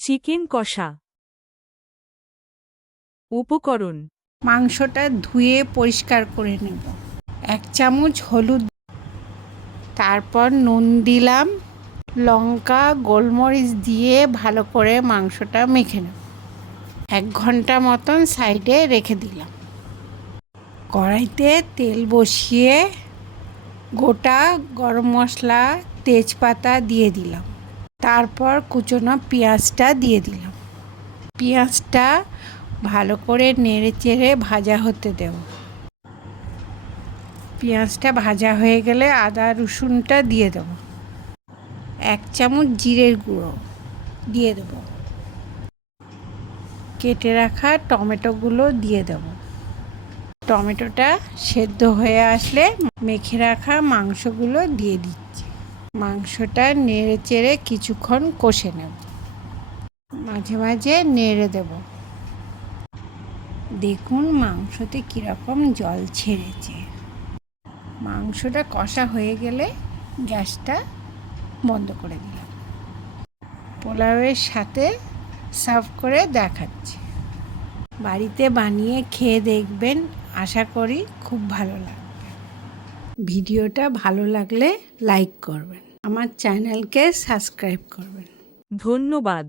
Chicken কষা। উপকরণ: মাংসটা ধুয়ে পরিষ্কার করে নেব। 1 চামচ হলুদ, তারপর নুন দিলাম, লঙ্কা গোলমরিচ দিয়ে ভালো করে মাংসটা মেখে নেব। 1 ঘন্টা মতন সাইডে রেখে দিলাম। কড়াইতে তেল বসিয়ে গোটা গরম মশলা, তেজপাতা দিয়ে দিলাম। তারপর কুচনো পেঁয়াজটা দিয়ে দিলাম। পেঁয়াজটা ভালো করে নেড়ে চেড়ে ভাজা হতে দেব। পেঁয়াজটা ভাজা হয়ে গেলে আদা রসুনটা দিয়ে দেব। 1 চামচ জিরের গুঁড়ো দিয়ে দেব। কেটে রাখা টমেটোগুলো দিয়ে দেব। টমেটোটা সেদ্ধ হয়ে আসলে মেখে রাখা মাংসগুলো দিয়ে দিচ্ছি। মাংসটা নেড়ে চেড়ে কিছুক্ষণ কষে নেব। মাঝে মাঝে নেড়ে দেব। দেখুন মাংসতে কীরকম জল ছেড়েছে। মাংসটা কষা হয়ে গেলে গ্যাসটা বন্ধ করে দিলাম। পোলাওয়ের সাথে সার্ভ করে দেখাচ্ছি। বাড়িতে বানিয়ে খেয়ে দেখবেন, আশা করি খুব ভালো লাগবে। ভিডিওটা ভালো লাগলে লাইক করবেন, আমার চ্যানেলকে সাবস্ক্রাইব করবেন। ধন্যবাদ।